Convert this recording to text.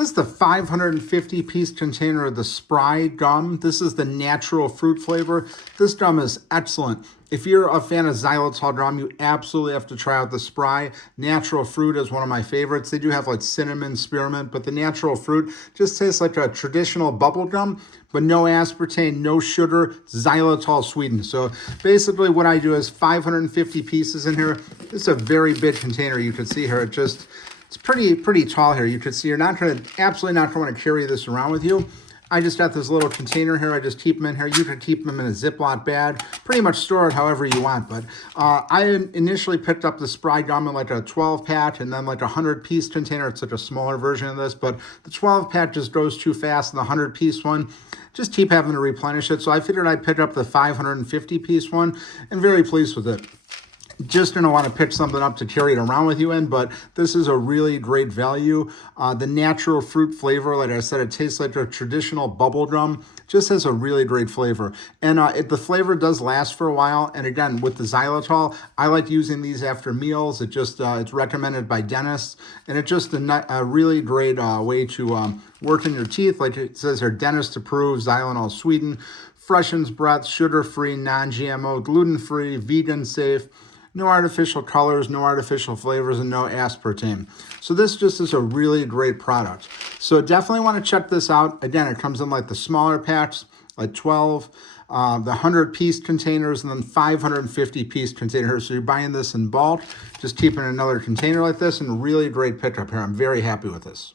This is the 550 piece container of the Spry gum. This is the natural fruit flavor. This gum is excellent. If you're a fan of xylitol gum, you absolutely have to try out the Spry. Natural fruit is one of my favorites. They do have like cinnamon, spearmint, but the natural fruit just tastes like a traditional bubble gum, but no aspartame, no sugar, xylitol sweetened. So basically what I do is 550 pieces in here. This is a very big container. You can see here, it's pretty tall here. You can see you're absolutely not going to carry this around with you. I just got this little container here. I just keep them in here. You can keep them in a Ziploc bag. Pretty much store it however you want. But I initially picked up the Spry gum in like a 12-pack and then like a 100-piece container. It's like a smaller version of this. But the 12-pack just goes too fast. And the 100-piece one, just keep having to replenish it. So I figured I'd pick up the 550-piece one and very pleased with it. Just going to want to pick something up to carry it around with you in, but this is a really great value. The natural fruit flavor, like I said, it tastes like a traditional bubble gum. Just has a really great flavor. And the flavor does last for a while. And again, with the xylitol, I like using these after meals. It's recommended by dentists. And it's just a really great way to work in your teeth. Like it says here, dentist approved, xylitol sweetened, freshens breath, sugar-free, non-GMO, gluten-free, vegan safe. No artificial colors, no artificial flavors, and no aspartame. So this just is a really great product. So definitely want to check this out. Again, it comes in like the smaller packs, like 12, the 100-piece containers, and then 550-piece containers. So you're buying this in bulk, just keeping another container like this, and really great pickup here. I'm very happy with this.